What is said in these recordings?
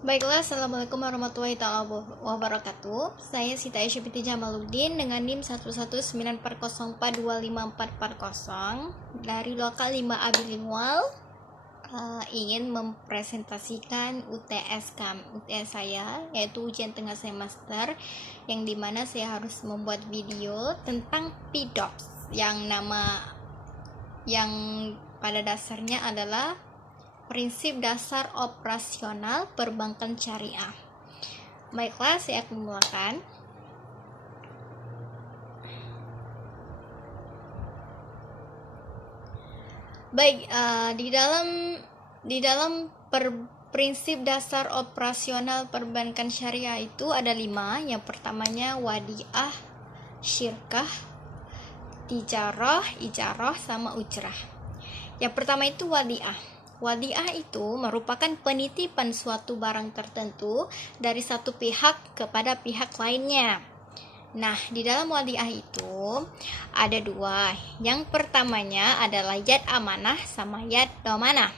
Baiklah, Assalamualaikum warahmatullahi wabarakatuh. Saya Sita Aisyah binti Jamaluddin dengan NIM 11940425440 dari lokal 5A Bilingual. Ingin mempresentasikan UTS saya, yaitu ujian tengah semester, yang dimana saya harus membuat video tentang PDOPS yang pada dasarnya adalah prinsip dasar operasional perbankan syariah. Baiklah, saya akan memulakan. Baik, di dalam prinsip dasar operasional perbankan syariah itu ada 5. Yang pertamanya wadiah, syirkah, tijarah, ijarah, sama ujrah. Yang pertama itu wadiah. Wadiah itu merupakan penitipan suatu barang tertentu dari satu pihak kepada pihak lainnya. Nah, di dalam wadiah itu ada 2. Yang pertamanya adalah yad amanah sama yad domanah.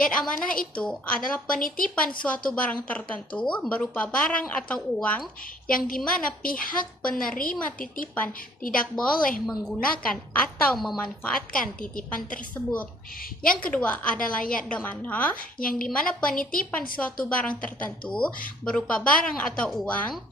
Yad amanah itu adalah penitipan suatu barang tertentu berupa barang atau uang yang dimana pihak penerima titipan tidak boleh menggunakan atau memanfaatkan titipan tersebut. Yang kedua adalah yad domanah, yang dimana penitipan suatu barang tertentu berupa barang atau uang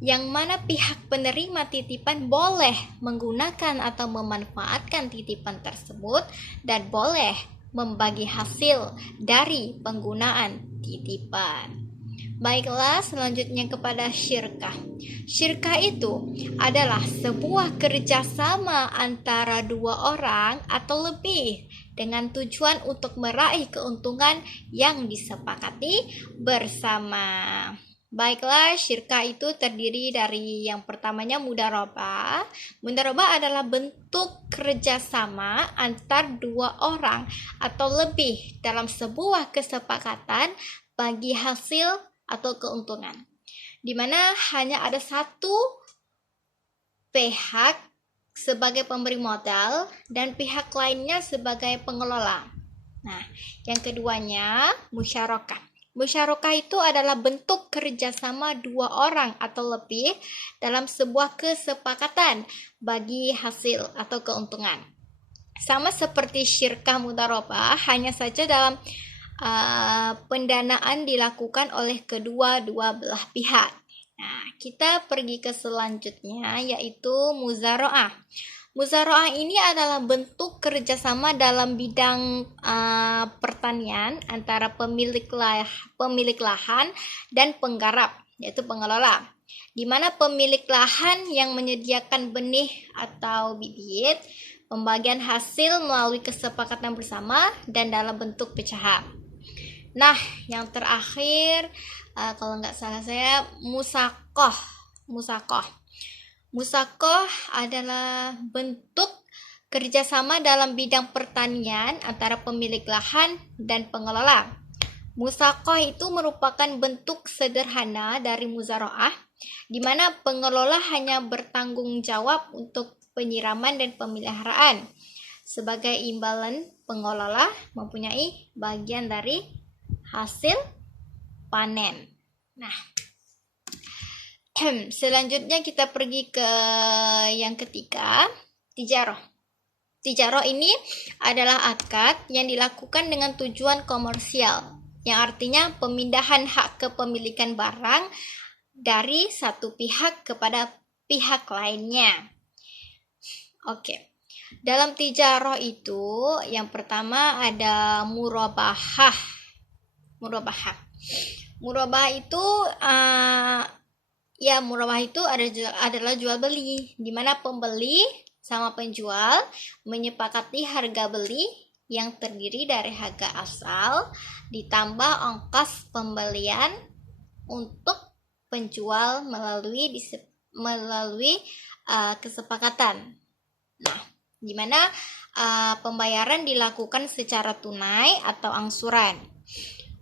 yang mana pihak penerima titipan boleh menggunakan atau memanfaatkan titipan tersebut dan boleh membagi hasil dari penggunaan titipan. Baiklah, selanjutnya kepada syirkah. Syirkah itu adalah sebuah kerjasama antara 2 orang atau lebih dengan tujuan untuk meraih keuntungan yang disepakati bersama. Baiklah, syirkah itu terdiri dari yang pertamanya mudharabah. Mudharabah adalah bentuk kerjasama antar 2 orang atau lebih dalam sebuah kesepakatan bagi hasil atau keuntungan, di mana hanya ada satu pihak sebagai pemberi modal dan pihak lainnya sebagai pengelola. Nah, yang keduanya musyarakah. Musyarakah itu adalah bentuk kerjasama 2 orang atau lebih dalam sebuah kesepakatan bagi hasil atau keuntungan. Sama seperti syirkah mudharabah, hanya saja dalam pendanaan dilakukan oleh kedua-dua belah pihak. Nah, kita pergi ke selanjutnya, yaitu muzaraah. Muzaraah ini adalah bentuk kerjasama dalam bidang pertanian antara pemilik lahan dan penggarap, yaitu pengelola, di mana pemilik lahan yang menyediakan benih atau bibit, pembagian hasil melalui kesepakatan bersama dan dalam bentuk pecahan. Nah, yang terakhir, kalau nggak salah saya, musakoh. Musakoh adalah bentuk kerjasama dalam bidang pertanian antara pemilik lahan dan pengelola. Musakoh itu merupakan bentuk sederhana dari muzaraah, di mana pengelola hanya bertanggung jawab untuk penyiraman dan pemeliharaan. Sebagai imbalan, pengelola mempunyai bagian dari hasil panen. Nah, selanjutnya kita pergi ke yang ketiga, tijarah. Tijarah ini adalah akad yang dilakukan dengan tujuan komersial, yang artinya pemindahan hak kepemilikan barang dari satu pihak kepada pihak lainnya. Oke. Dalam tijarah itu, yang pertama ada murabahah. Murabahah itu murabahah itu adalah jual beli, di mana pembeli sama penjual menyepakati harga beli yang terdiri dari harga asal ditambah ongkos pembelian untuk penjual melalui kesepakatan. Nah, di mana pembayaran dilakukan secara tunai atau angsuran.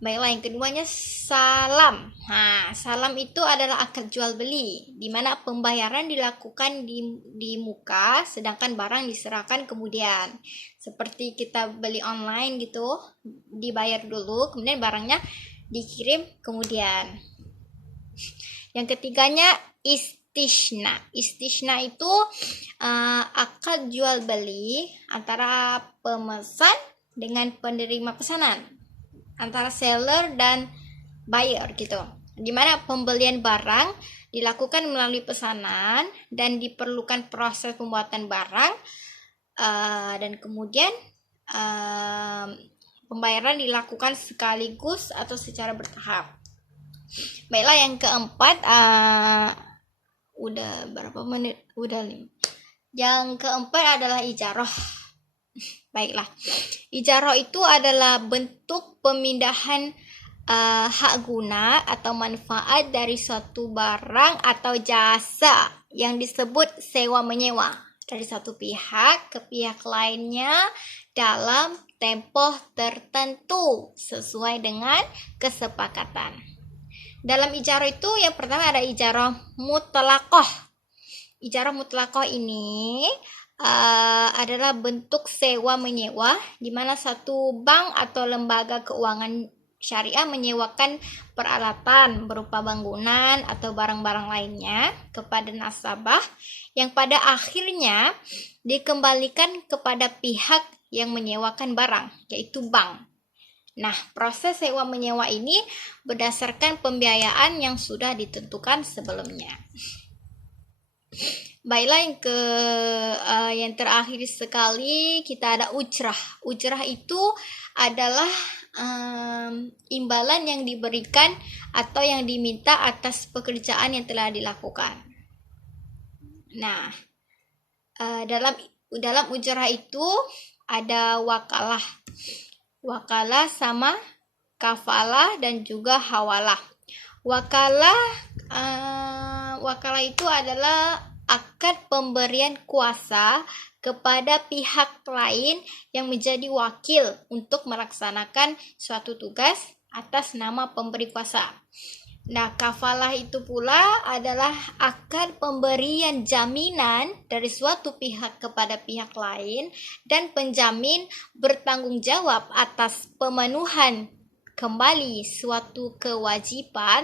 Baiklah, yang keduanya salam. Nah, salam itu adalah akad jual beli, di mana pembayaran dilakukan di muka, sedangkan barang diserahkan kemudian. Seperti kita beli online gitu, dibayar dulu, kemudian barangnya dikirim kemudian. Yang ketiganya istishna. Istishna itu akad jual beli antara pemesan dengan penerima pesanan, antara seller dan buyer gitu. Dimana pembelian barang dilakukan melalui pesanan dan diperlukan proses pembuatan barang dan kemudian pembayaran dilakukan sekaligus atau secara bertahap. Baiklah, yang keempat, udah berapa menit? Udah 5. Yang keempat adalah ijarah. Baiklah, ijarah itu adalah bentuk pemindahan hak guna atau manfaat dari suatu barang atau jasa yang disebut sewa menyewa dari satu pihak ke pihak lainnya dalam tempoh tertentu sesuai dengan kesepakatan. Dalam ijarah itu yang pertama ada ijarah mutlaqah. Ijarah mutlaqah ini adalah bentuk sewa menyewa di mana satu bank atau lembaga keuangan syariah menyewakan peralatan berupa bangunan atau barang-barang lainnya kepada nasabah yang pada akhirnya dikembalikan kepada pihak yang menyewakan barang, yaitu bank. Nah, proses sewa menyewa ini berdasarkan pembiayaan yang sudah ditentukan sebelumnya. Baiklah, yang terakhir sekali kita ada ujrah. Ujrah itu adalah imbalan yang diberikan atau yang diminta atas pekerjaan yang telah dilakukan. Nah, dalam ujrah itu ada wakalah. Wakalah sama kafalah dan juga hawalah. Wakalah itu adalah akad pemberian kuasa kepada pihak lain yang menjadi wakil untuk melaksanakan suatu tugas atas nama pemberi kuasa. Nah, kafalah itu pula adalah akad pemberian jaminan dari suatu pihak kepada pihak lain dan penjamin bertanggung jawab atas pemenuhan kembali suatu kewajiban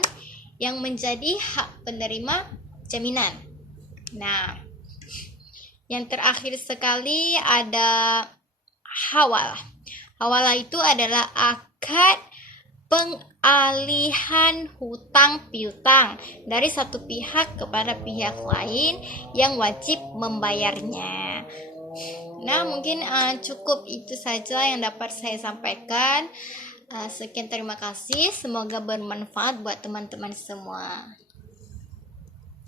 yang menjadi hak penerima jaminan. Nah, yang terakhir sekali ada hawalah. Hawalah itu adalah akad pengalihan hutang piutang dari satu pihak kepada pihak lain yang wajib membayarnya. Nah, mungkin cukup itu saja yang dapat saya sampaikan. Sekian, terima kasih. Semoga bermanfaat buat teman-teman semua.